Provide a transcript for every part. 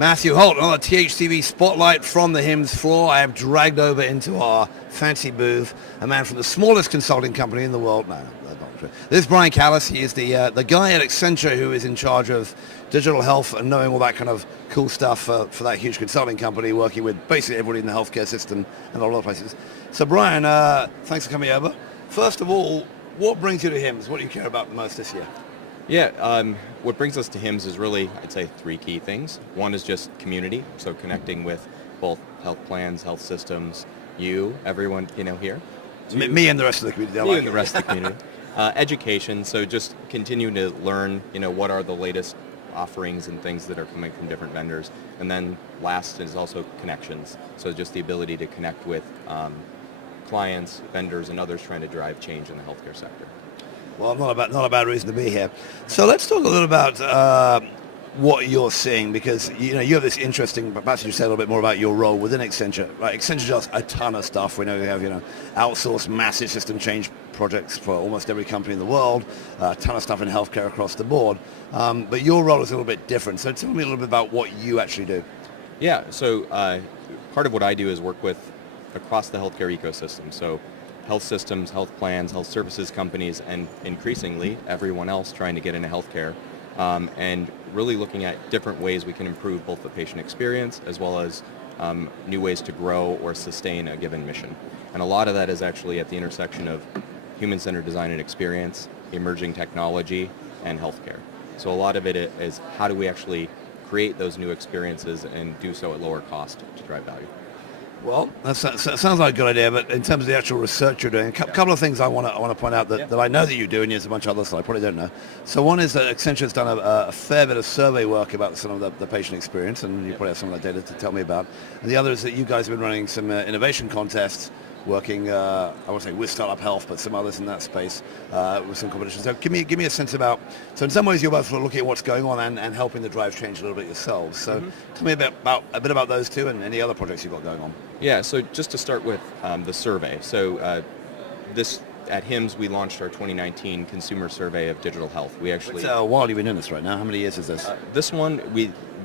Matthew Holt, another THCB spotlight from the HIMSS floor. I have dragged over into our fancy booth a man from the smallest consulting company in the world. No, that's not true. This is Brian Kalis. He is the guy at Accenture who is in charge of digital health and knowing all that kind of cool stuff for that huge consulting company, working with basically everybody in the healthcare system and a lot of places. So Brian, thanks for coming over. First of all, what brings you to HIMSS? What do you care about most this year? Yeah, what brings us to HIMSS is really, I'd say, three key things. One is just community, so connecting with both health plans, health systems, everyone, here. Me and the rest of the community. Me and the rest of the community. Education, so just continuing to learn, what are the latest offerings and things that are coming from different vendors. And then last is also connections, so just the ability to connect with clients, vendors, and others trying to drive change in the healthcare sector. Well, not a bad reason to be here. So let's talk a little about what you're seeing, because you have this interesting. Perhaps you say a little bit more about your role within Accenture. Right, Accenture does a ton of stuff. We know you have outsourced massive system change projects for almost every company in the world. A ton of stuff in healthcare across the board. But your role is a little bit different. So tell me a little bit about what you actually do. Yeah. So part of what I do is work with across the healthcare ecosystem. So health systems, health plans, health services companies, and increasingly everyone else trying to get into healthcare, and really looking at different ways we can improve both the patient experience as well as new ways to grow or sustain a given mission. And a lot of that is actually at the intersection of human-centered design and experience, emerging technology, and healthcare. So a lot of it is how do we actually create those new experiences and do so at lower cost to drive value. Well, that sounds like a good idea, but in terms of the actual research you're doing, a couple of things I want to point out that I know that you do, and there's a bunch of others that I probably don't know. So one is that Accenture's done a fair bit of survey work about some of the patient experience, and you probably have some of that data to tell me about. And the other is that you guys have been running some innovation contests, working, I won't say with Startup Health, but some others in that space with some competitions. So give me a sense about, so in some ways you're both looking at what's going on and helping to drive change a little bit yourselves. So tell me a bit about those two and any other projects you've got going on. Yeah, so just to start with the survey. So this at HIMSS, we launched our 2019 consumer survey of digital health. We actually... while you've been doing this right now, how many years is this?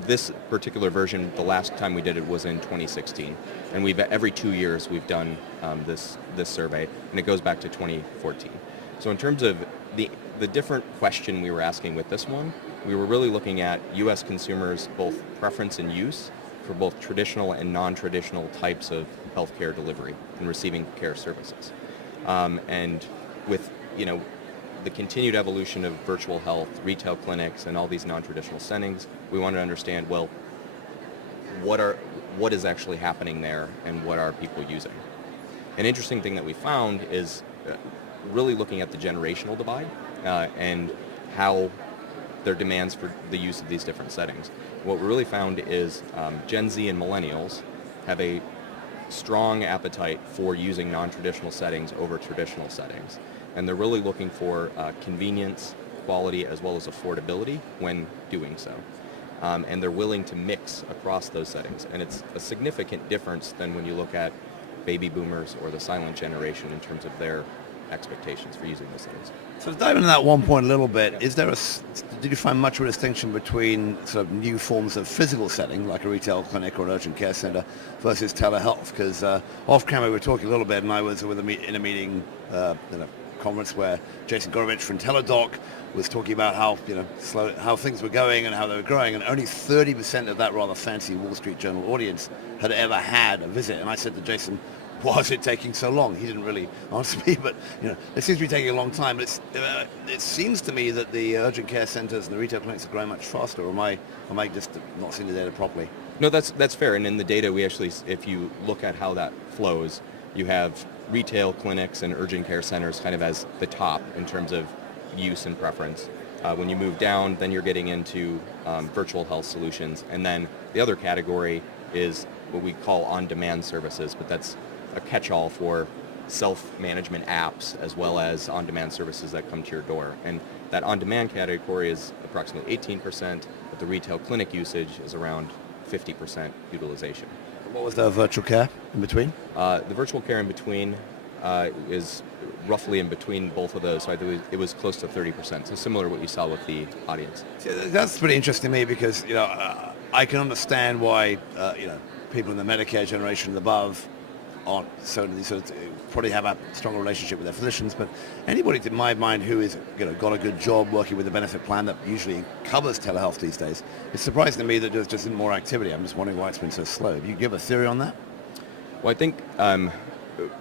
This particular version, the last time we did it was in 2016. And every 2 years we've done this survey, and it goes back to 2014. So in terms of the different question we were asking with this one, we were really looking at U.S. consumers' both preference and use for both traditional and non-traditional types of healthcare delivery and receiving care services. And with the continued evolution of virtual health, retail clinics, and all these non-traditional settings, we wanted to understand, well, what is actually happening there and what are people using? An interesting thing that we found is really looking at the generational divide and how their demands for the use of these different settings. What we really found is Gen Z and millennials have a strong appetite for using non-traditional settings over traditional settings. And they're really looking for convenience, quality, as well as affordability when doing so. And they're willing to mix across those settings. And it's a significant difference than when you look at baby boomers or the silent generation in terms of their expectations for using those settings. So to dive into that one point a little bit, did you find much of a distinction between sort of new forms of physical setting, like a retail clinic or an urgent care center, versus telehealth? Because off camera we were talking a little bit, and I was in a meeting, in a conference where Jason Gorovich from Teladoc was talking about how things were going and how they were growing, and only 30% of that rather fancy Wall Street Journal audience had ever had a visit. And I said to Jason, why is it taking so long? He didn't really answer me, but it seems to be taking a long time. But it seems to me that the urgent care centers and the retail clinics are growing much faster. Or am I just not seeing the data properly? No, that's fair. And in the data, we actually, if you look at how that flows, you have retail clinics and urgent care centers kind of as the top in terms of use and preference. When you move down, then you're getting into virtual health solutions. And then the other category is what we call on-demand services, but that's a catch-all for self-management apps as well as on-demand services that come to your door. And that on-demand category is approximately 18%, but the retail clinic usage is around 50% utilization. What was the virtual care in between? The virtual care in between is roughly in between both of those. So I think it was close to 30%. So similar to what you saw with the audience. That's pretty interesting to me because, I can understand why people in the Medicare generation and above aren't certainly sort of probably have a stronger relationship with their physicians, but anybody in my mind who is got a good job working with a benefit plan that usually covers telehealth these days, it's surprising to me that there's just more activity. I'm just wondering why it's been so slow. Do you give a theory on that? Well, I think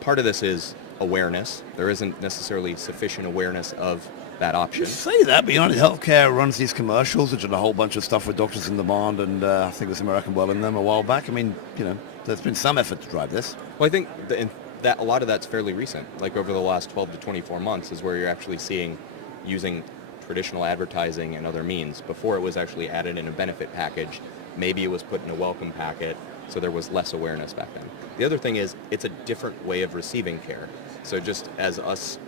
part of this is awareness. There isn't necessarily sufficient awareness of that option. You say that, but United Healthcare runs these commercials, which are a whole bunch of stuff with doctors in demand, and I think there's American Well in them a while back. I mean, there's been some effort to drive this. Well, I think that a lot of that's fairly recent. Like over the last 12 to 24 months is where you're actually seeing using traditional advertising and other means. Before it was actually added in a benefit package. Maybe it was put in a welcome packet, so there was less awareness back then. The other thing is it's a different way of receiving care. So just as us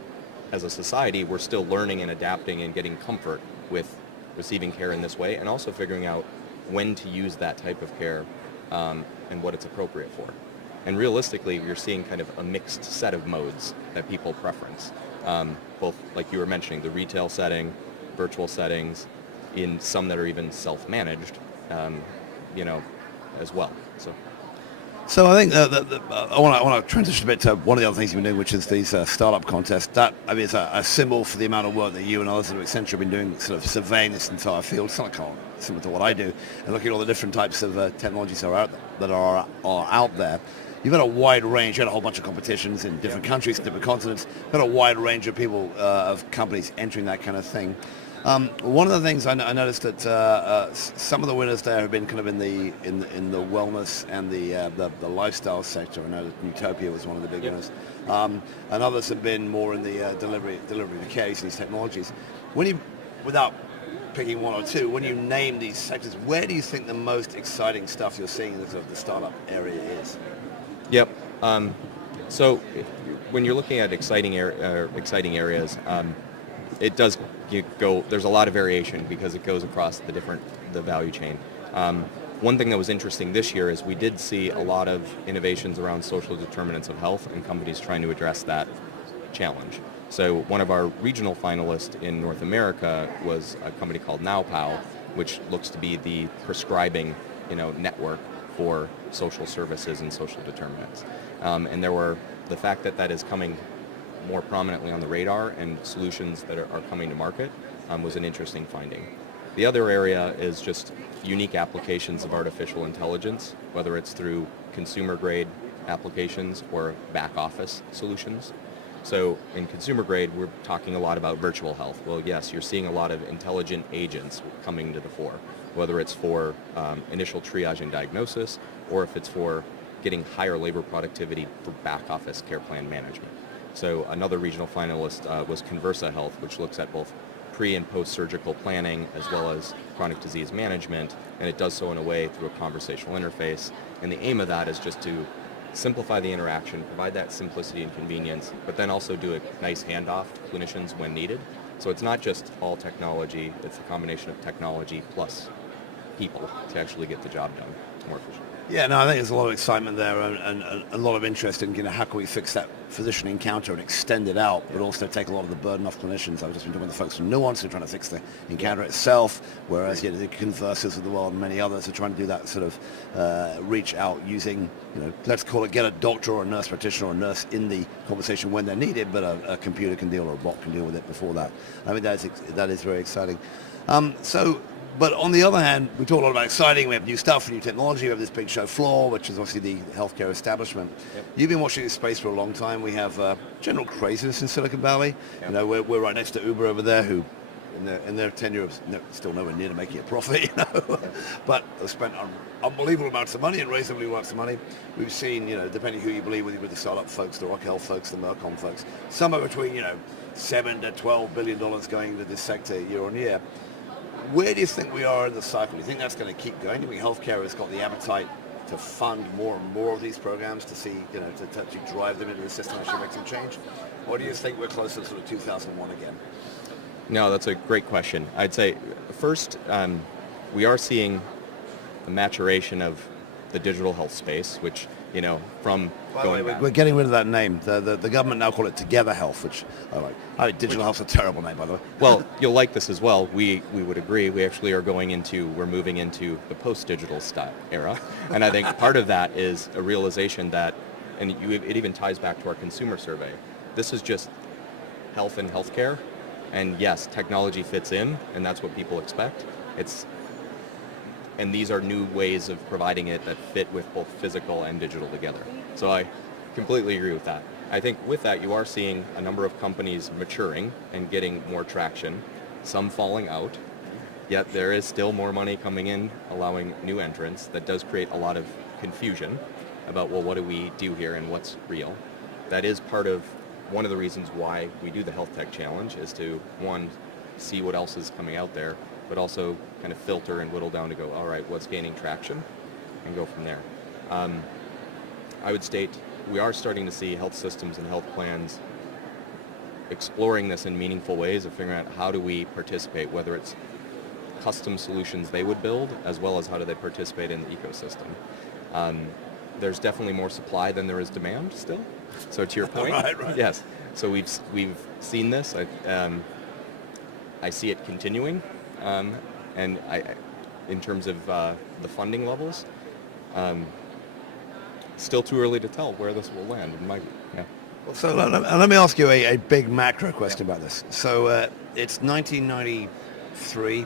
as a society, we're still learning and adapting and getting comfort with receiving care in this way, and also figuring out when to use that type of care and what it's appropriate for. And realistically, we're seeing kind of a mixed set of modes that people preference. Both, like you were mentioning, the retail setting, virtual settings, in some that are even self-managed, as well. So I think I want to transition a bit to one of the other things you've been doing, which is these startup contests. That, I mean, it's a symbol for the amount of work that you and others at Accenture have been doing, sort of surveying this entire field. It's not similar to what I do, and looking at all the different types of technologies that are out there. You've got a wide range. You had a whole bunch of competitions in different countries, different continents. You've got a wide range of people, of companies entering that kind of thing. One of the things I noticed that some of the winners there have been kind of in the wellness and the lifestyle sector. I know that Utopia was one of the big winners, and others have been more in the delivery of care using these technologies. Without picking one or two, when you name these sectors, where do you think the most exciting stuff you're seeing in the startup area is? Yep. So when you're looking at exciting areas, it does go. There's a lot of variation because it goes across the value chain. One thing that was interesting this year is we did see a lot of innovations around social determinants of health and companies trying to address that challenge. So one of our regional finalists in North America was a company called NowPow, which looks to be the prescribing, network for social services and social determinants. And the fact that is coming more prominently on the radar and solutions that are coming to market was an interesting finding. The other area is just unique applications of artificial intelligence, whether it's through consumer grade applications or back office solutions. So in consumer grade, we're talking a lot about virtual health. Well, yes, you're seeing a lot of intelligent agents coming to the fore, whether it's for initial triage and diagnosis, or if it's for getting higher labor productivity for back office care plan management. So another regional finalist was Conversa Health, which looks at both pre and post-surgical planning as well as chronic disease management, and it does so in a way through a conversational interface. And the aim of that is just to simplify the interaction, provide that simplicity and convenience, but then also do a nice handoff to clinicians when needed. So it's not just all technology, it's a combination of technology plus people to actually get the job done more efficiently. Yeah, no, I think there's a lot of excitement there and a lot of interest in how can we fix that physician encounter and extend it out, but also take a lot of the burden off clinicians. I've just been talking with the folks from Nuance who are trying to fix the encounter itself, whereas the Conversas of the world and many others are trying to do that sort of reach out using, let's call it get a doctor or a nurse practitioner or a nurse in the conversation when they're needed, but a computer can deal or a bot can deal with it before that. I mean, that is very exciting. But on the other hand, we talk a lot about exciting. We have new stuff, new technology. We have this big show floor, which is obviously the healthcare establishment. Yep. You've been watching this space for a long time. We have general craziness in Silicon Valley. Yep. We're right next to Uber over there, who in their tenure still nowhere near to making a profit, but have spent unbelievable amounts of money and raised unbelievable amounts of money. We've seen, depending who you believe, with the startup folks, the Rock Health folks, the Mercom folks, somewhere between, $7 to $12 billion going into this sector year on year. Where do you think we are in the cycle? Do you think that's going to keep going? Do you think healthcare has got the appetite to fund more and more of these programs to see, to actually drive them into the system and actually make some change? Or do you think we're closer to sort of 2001 again? No, that's a great question. I'd say first, we are seeing the maturation of the digital health space, which, from By the way, going back. we're getting rid of that name. The government now call it Together Health, which I like. Digital Health's a terrible name, by the way. Well, you'll like this as well. We would agree. We actually are we're moving into the post-digital era. And I think part of that is a realization that, and it even ties back to our consumer survey, this is just health and healthcare. And yes, technology fits in, and that's what people expect. And these are new ways of providing it that fit with both physical and digital together. So I completely agree with that. I think with that, you are seeing a number of companies maturing and getting more traction, some falling out, yet there is still more money coming in, allowing new entrants. That does create a lot of confusion about, well, what do we do here and what's real? That is one of the reasons why we do the Health Tech Challenge, is to, one, see what else is coming out there, but also kind of filter and whittle down to go, all right, what's gaining traction, and go from there. I would state we are starting to see health systems and health plans exploring this in meaningful ways of figuring out how do we participate, whether it's custom solutions they would build, as well as how do they participate in the ecosystem. There's definitely more supply than there is demand still. So to your point, Right. yes. So we've seen this. I see it continuing, and in terms of the funding levels, still too early to tell where this will land. In my view. Yeah. So let me ask you a big macro question about this. So it's 1993.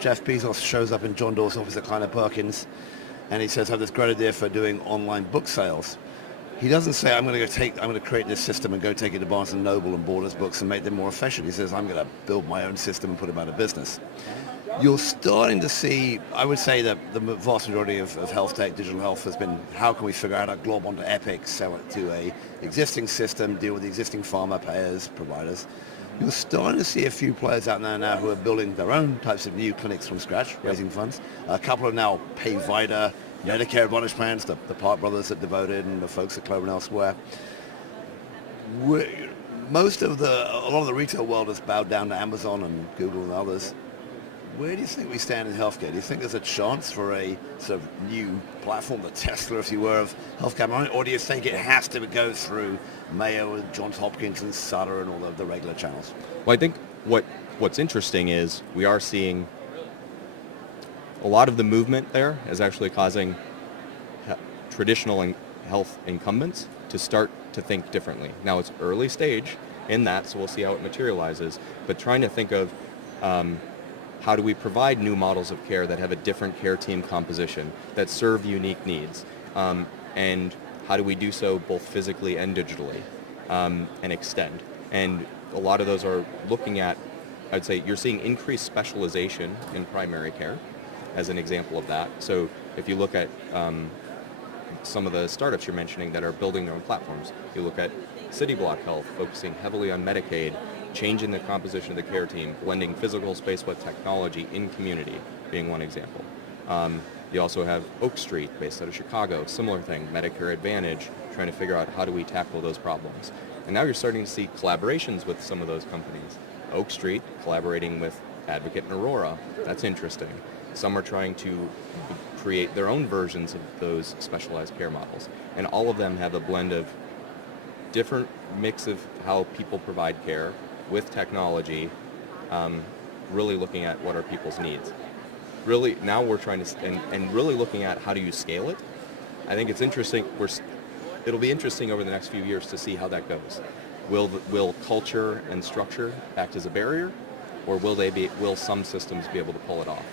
Jeff Bezos shows up in John Doerr's office at Kleiner Perkins, and he says, I have this great idea for doing online book sales. He doesn't say, I'm going to create this system and go take it to Barnes & Noble and Borders Books and make them more efficient. He says, I'm going to build my own system and put them out of business. You're starting to see, I would say that the vast majority of health tech, digital health, has been, how can we figure out how to glob onto Epic, sell it to a existing system, deal with the existing pharma payers, providers. You're starting to see a few players out there now who are building their own types of new clinics from scratch, raising funds. A couple are now Payvider, Medicare Advantage plans, the Park Brothers at Devoted and the folks at Clover and elsewhere. A lot of the retail world has bowed down to Amazon and Google and others. Where do you think we stand in healthcare? Do you think there's a chance for a sort of new platform, the Tesla, if you were, of healthcare, or do you think it has to go through Mayo and Johns Hopkins and Sutter and all the regular channels? Well, I think what's interesting is we are seeing a lot of the movement there is actually causing traditional health incumbents to start to think differently. Now it's early stage in that, so we'll see how it materializes, but trying to think of how do we provide new models of care that have a different care team composition, that serve unique needs, and how do we do so both physically and digitally, and extend. And a lot of those are looking at, I'd say you're seeing increased specialization in primary care as an example of that. So if you look at some of the startups you're mentioning that are building their own platforms, you look at City Block Health, focusing heavily on Medicaid, changing the composition of the care team, blending physical space with technology in community being one example. You also have Oak Street, based out of Chicago, similar thing, Medicare Advantage, trying to figure out how do we tackle those problems. And now you're starting to see collaborations with some of those companies. Oak Street collaborating with Advocate and Aurora, that's interesting. Some are trying to create their own versions of those specialized care models. And all of them have a blend of different mix of how people provide care with technology, really looking at what are people's needs. Really, now we're trying to, and really looking at how do you scale it. I think it's interesting, it'll be interesting over the next few years to see how that goes. Will culture and structure act as a barrier, or will some systems be able to pull it off?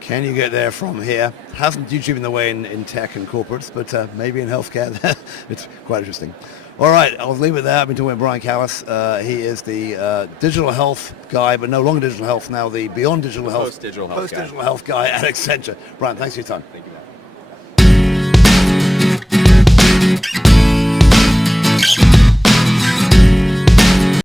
Can you get there from here? Hasn't usually been the way in tech and corporates, but maybe in healthcare, it's quite interesting. All right, I'll leave it there. I've been talking with Brian Kalis. He is the digital health guy, but no longer digital health, now the beyond digital health, post-digital health guy at Accenture. Brian, thanks for your time. Thank you, Matt.